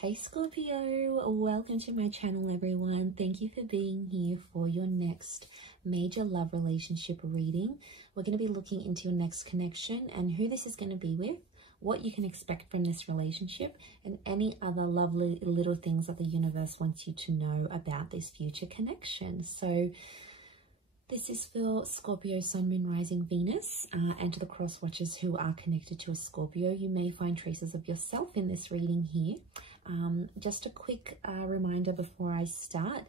Hey Scorpio, welcome to my channel everyone. Thank you for being here for your next major love relationship reading. We're going to be looking into your next connection and who this is going to be with, what you can expect from this relationship, and any other lovely little things that the universe wants you to know about this future connection. So this is for Scorpio, Sun, Moon, Rising, Venus, and to the cross watchers who are connected to a Scorpio. You may find traces of yourself in this reading here. Just a quick reminder before I start,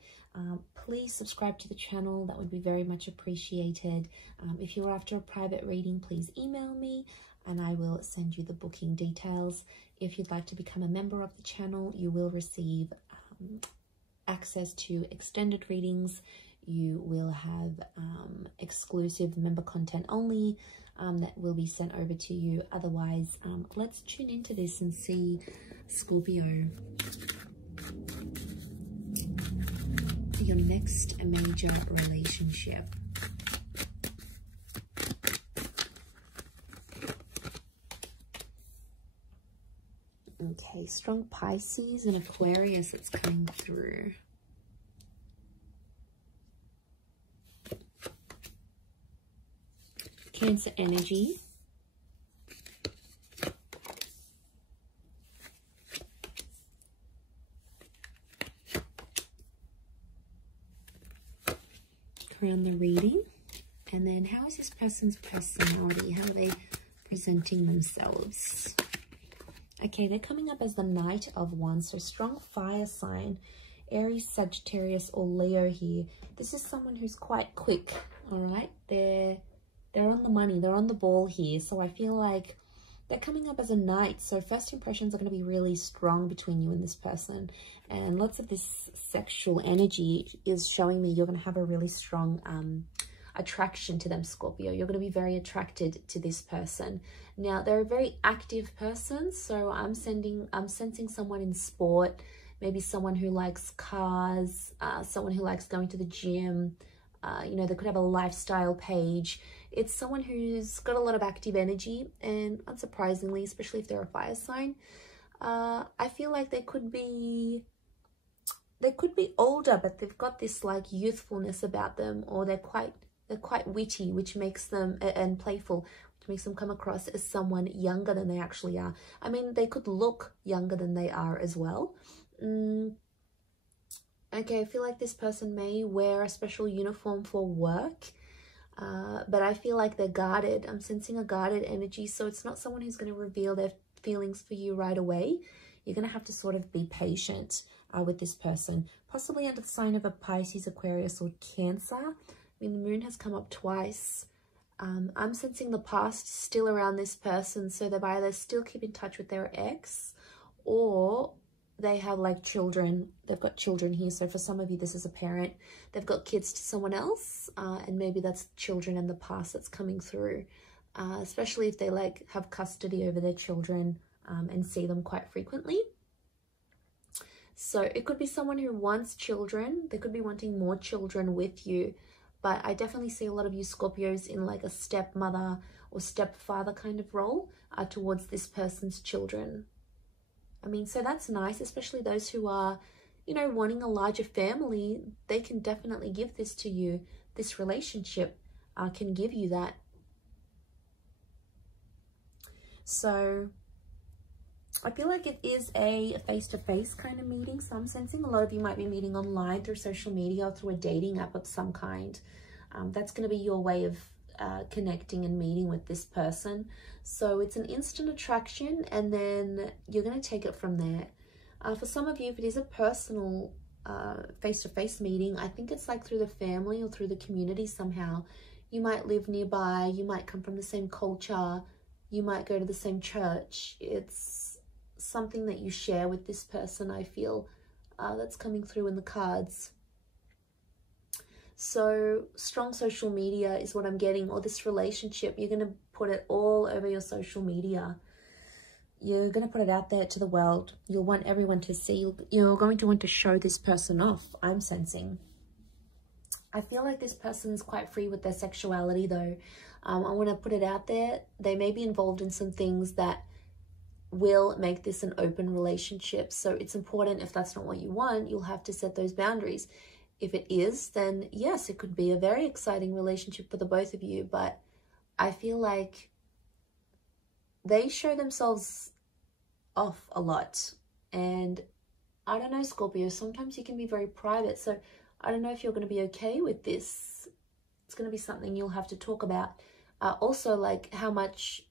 please subscribe to the channel. That would be very much appreciated. If you're after a private reading, please email me and I will send you the booking details. If you'd like to become a member of the channel, you will receive access to extended readings. You will have exclusive member content only that will be sent over to you. Otherwise, let's tune into this and see, Scorpio, your next major relationship. Okay, strong Pisces and Aquarius that's coming through. Cancer energy. Around the reading. And then how is this person's personality? How are they presenting themselves? Okay, they're coming up as the Knight of Wands, so strong fire sign, Aries, Sagittarius, or Leo here. This is someone who's quite quick, all right? They're on the money, they're on the ball here. So I feel like they're coming up as a knight. So first impressions are going to be really strong between you and this person. And lots of this sexual energy is showing me you're going to have a really strong attraction to them, Scorpio. You're going to be very attracted to this person. Now, they're a very active person. So I'm sensing someone in sport, maybe someone who likes cars, someone who likes going to the gym. You know, they could have a lifestyle page. It's someone who's got a lot of active energy, and unsurprisingly, especially if they're a fire sign, I feel like they could be older, but they've got this like youthfulness about them, or they're quite witty, which makes them, and playful, which makes them come across as someone younger than they actually are. I mean, they could look younger than they are as well. Okay, I feel like this person may wear a special uniform for work, but I feel like they're guarded. I'm sensing a guarded energy, so it's not someone who's going to reveal their feelings for you right away. You're going to have to sort of be patient with this person, possibly under the sign of a Pisces, Aquarius, or Cancer. I mean, the moon has come up twice. I'm sensing the past still around this person, so they've either still keep in touch with their ex, or they have like children. They've got children here. So for some of you, this is a parent. They've got kids to someone else, and maybe that's children in the past that's coming through, especially if they like have custody over their children and see them quite frequently. So it could be someone who wants children. They could be wanting more children with you, but I definitely see a lot of you Scorpios in like a stepmother or stepfather kind of role towards this person's children. I mean, so that's nice, especially those who are, you know, wanting a larger family. They can definitely give this to you. This relationship can give you that. So I feel like it is a face-to-face kind of meeting. So I'm sensing a lot of you might be meeting online through social media or through a dating app of some kind. That's going to be your way of connecting and meeting with this person. So it's an instant attraction, and then you're going to take it from there. For some of you, if it is a personal face-to-face meeting, I think it's like through the family or through the community somehow. You might live nearby, you might come from the same culture, you might go to the same church. It's something that you share with this person, I feel, that's coming through in the cards. So strong social media is what I'm getting, or this relationship, you're going to put it all over your social media. You're going to put it out there to the world. You'll want everyone to see. You're going to want to show this person off, I'm sensing. I feel like this person's quite free with their sexuality though. I want to put it out there. They may be involved in some things that will make this an open relationship. So it's important, if that's not what you want, you'll have to set those boundaries. If it is, then yes, it could be a very exciting relationship for the both of you. But I feel like they show themselves off a lot. And I don't know, Scorpio, sometimes you can be very private. So I don't know if you're going to be okay with this. It's going to be something you'll have to talk about. Also, like how much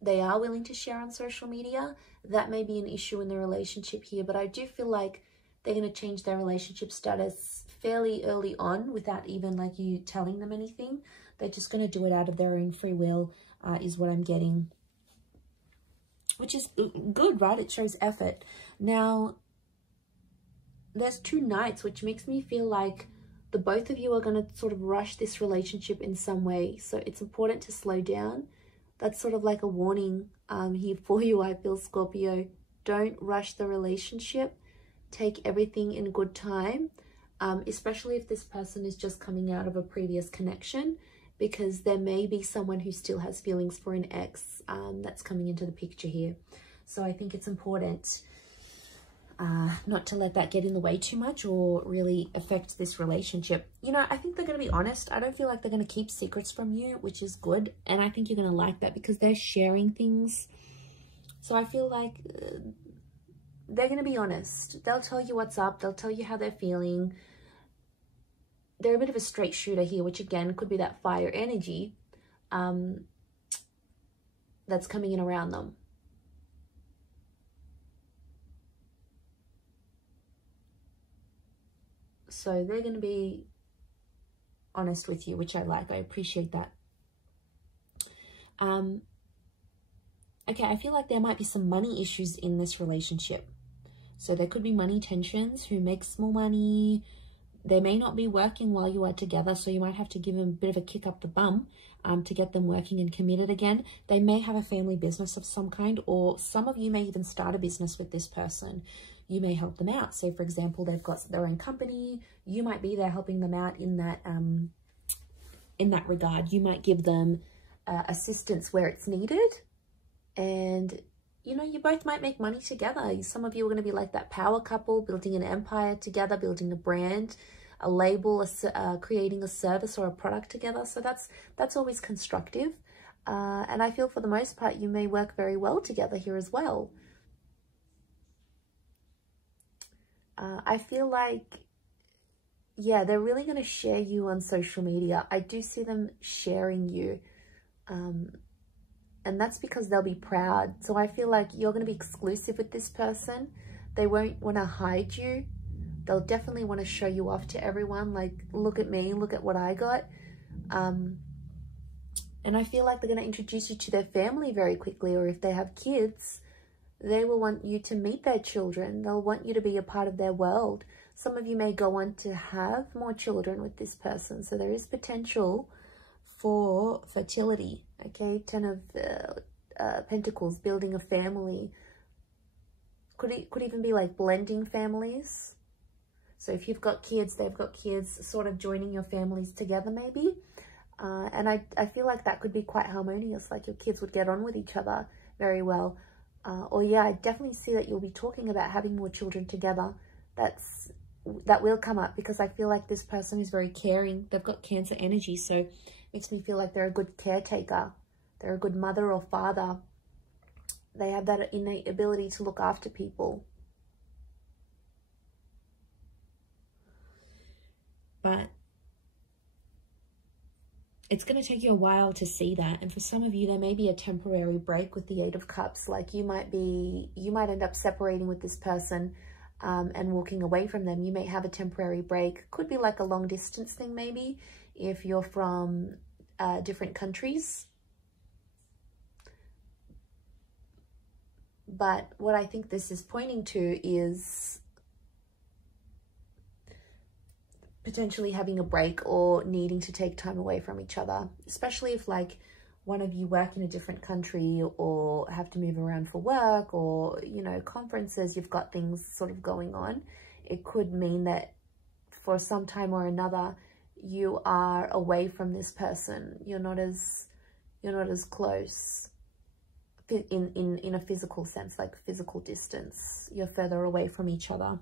they are willing to share on social media. That may be an issue in the relationship here. But I do feel like they're going to change their relationship status fairly early on without even like you telling them anything. They're just going to do it out of their own free will, is what I'm getting. Which is good, right? It shows effort. Now, there's 2 knights, which makes me feel like the both of you are going to sort of rush this relationship in some way. So it's important to slow down. That's sort of like a warning here for you, I feel, Scorpio. Don't rush the relationship. Take everything in good time, especially if this person is just coming out of a previous connection, because there may be someone who still has feelings for an ex that's coming into the picture here. So I think it's important not to let that get in the way too much or really affect this relationship. You know, I think they're going to be honest. I don't feel like they're going to keep secrets from you, which is good. And I think you're going to like that because they're sharing things. So I feel like they're going to be honest. They'll tell you what's up. They'll tell you how they're feeling. They're a bit of a straight shooter here, which again could be that fire energy that's coming in around them. So they're going to be honest with you, which I like. I appreciate that. Okay, I feel like there might be some money issues in this relationship. So there could be money tensions. Who makes more money? They may not be working while you are together, so you might have to give them a bit of a kick up the bum to get them working and committed again. They may have a family business of some kind, or some of you may even start a business with this person. You may help them out. So, for example, they've got their own company. You might be there helping them out in that regard. You might give them assistance where it's needed. And, you know, you both might make money together. Some of you are going to be like that power couple, building an empire together, building a brand, a label, creating a service or a product together. So that's always constructive. And I feel for the most part, you may work very well together here as well. I feel like, yeah, they're really going to share you on social media. I do see them sharing you. And that's because they'll be proud. So I feel like you're going to be exclusive with this person. They won't want to hide you. They'll definitely want to show you off to everyone. Like, look at me, look at what I got. And I feel like they're going to introduce you to their family very quickly. Or if they have kids, they will want you to meet their children. They'll want you to be a part of their world. Some of you may go on to have more children with this person. So there is potential for fertility. Okay, 10 of Pentacles, building a family. Could even be like blending families. So if you've got kids, they've got kids, sort of joining your families together maybe. And I feel like that could be quite harmonious. Like your kids would get on with each other very well. Or yeah, I definitely see that you'll be talking about having more children together. That will come up because I feel like this person is very caring. They've got Cancer energy, so it makes me feel like they're a good caretaker. They're a good mother or father. They have that innate ability to look after people. But it's going to take you a while to see that. And for some of you, there may be a temporary break with the 8 of Cups. Like you might end up separating with this person and walking away from them. You may have a temporary break. Could be like a long distance thing maybe if you're from different countries. But what I think this is pointing to is potentially having a break or needing to take time away from each other, especially if like one of you work in a different country or have to move around for work or, you know, conferences, you've got things sort of going on. It could mean that for some time or another, you are away from this person. You're not as close. in a physical sense, like physical distance. You're further away from each other.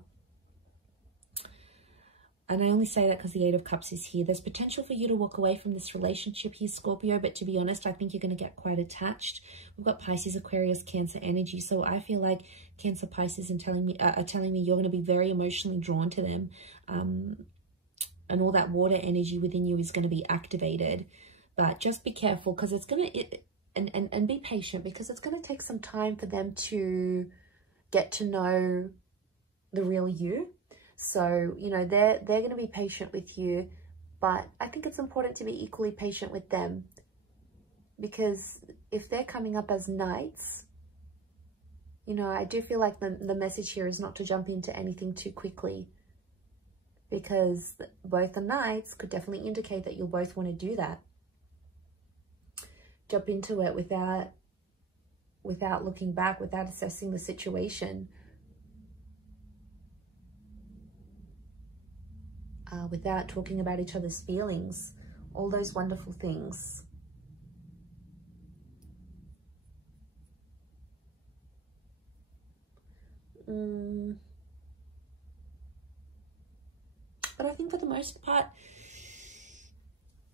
And I only say that because the Eight of Cups is here. There's potential for you to walk away from this relationship here, Scorpio, but to be honest, I think you're going to get quite attached. We've got Pisces, Aquarius, Cancer energy. So I feel like Cancer, Pisces are telling me you're going to be very emotionally drawn to them. And all that water energy within you is going to be activated. But just be careful, because it's going to... And be patient, because it's going to take some time for them to get to know the real you. So, you know, they're going to be patient with you, but I think it's important to be equally patient with them, because if they're coming up as knights, you know, I do feel like the message here is not to jump into anything too quickly, because both the knights could definitely indicate that you'll both want to do that. Jump into it without looking back, without assessing the situation. Without talking about each other's feelings, all those wonderful things. But I think for the most part,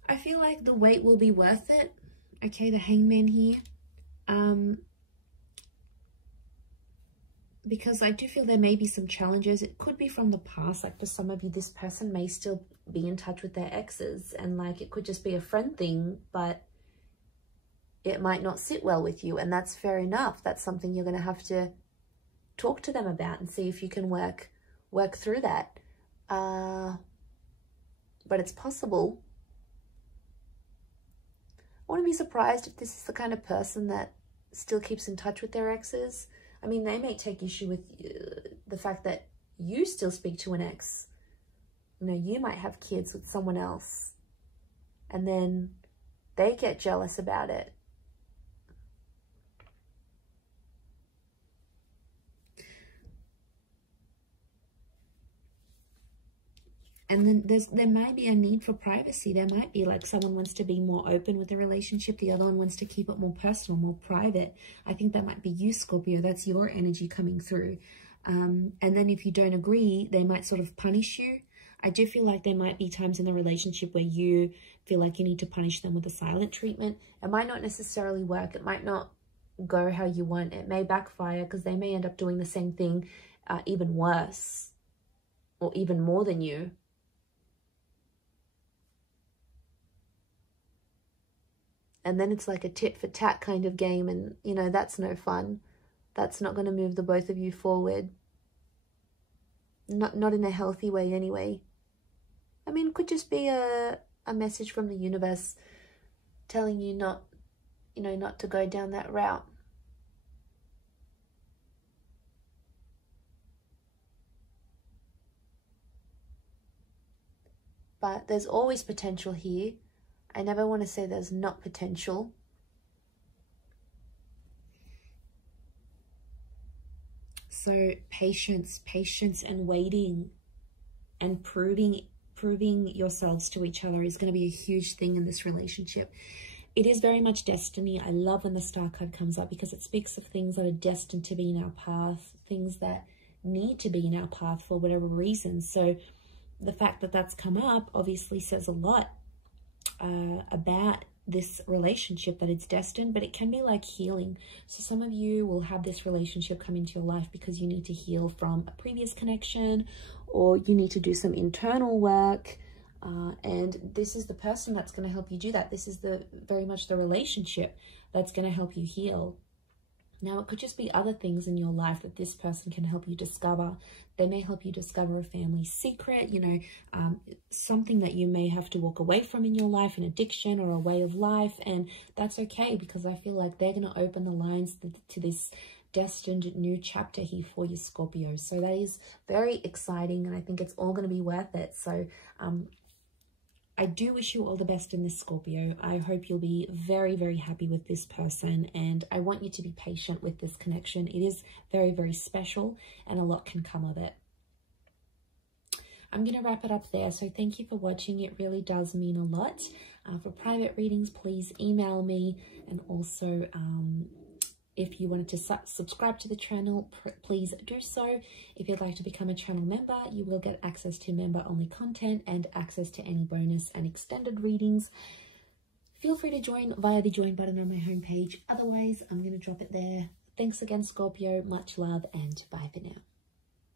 I feel like the wait will be worth it. Okay, the Hangman here. Because I do feel there may be some challenges. It could be from the past. Like for some of you, this person may still be in touch with their exes, and like it could just be a friend thing, but it might not sit well with you, and that's fair enough. That's something you're going to have to talk to them about and see if you can work through that. But it's possible. I wouldn't be surprised if this is the kind of person that still keeps in touch with their exes. I mean, they may take issue with the fact that you still speak to an ex. You know, you might have kids with someone else, and then they get jealous about it. And then there might be a need for privacy. There might be like someone wants to be more open with the relationship. The other one wants to keep it more personal, more private. I think that might be you, Scorpio. That's your energy coming through. And then if you don't agree, they might sort of punish you. I do feel like there might be times in the relationship where you feel like you need to punish them with a silent treatment. It might not necessarily work. It might not go how you want. It may backfire, because they may end up doing the same thing, even worse, or even more than you. And then it's like a tit for tat kind of game, and, you know, that's no fun. That's not going to move the both of you forward. Not in a healthy way anyway. I mean, it could just be a message from the universe telling you not to go down that route. But there's always potential here. I never want to say there's not potential. So patience and waiting and proving yourselves to each other is going to be a huge thing in this relationship. It is very much destiny. I love when the Star card comes up, because it speaks of things that are destined to be in our path, things that need to be in our path for whatever reason. So the fact that that's come up obviously says a lot about this relationship, that it's destined. But it can be like healing. So some of you will have this relationship come into your life because you need to heal from a previous connection, or you need to do some internal work, and this is the person that's going to help you do that. This is very much the relationship that's going to help you heal. Now, it could just be other things in your life that this person can help you discover. They may help you discover a family secret, you know, something that you may have to walk away from in your life, an addiction or a way of life. And that's okay, because I feel like they're going to open the lines to this destined new chapter here for you, Scorpio. So that is very exciting, and I think it's all going to be worth it. So I do wish you all the best in this, Scorpio. I hope you'll be very, very happy with this person, and I want you to be patient with this connection. It is very, very special, and a lot can come of it. I'm going to wrap it up there. So thank you for watching. It really does mean a lot. For private readings, please email me, and also If you wanted to subscribe to the channel, please do so. If you'd like to become a channel member, you will get access to member-only content and access to any bonus and extended readings. Feel free to join via the join button on my homepage. Otherwise, I'm going to drop it there. Thanks again, Scorpio. Much love and bye for now.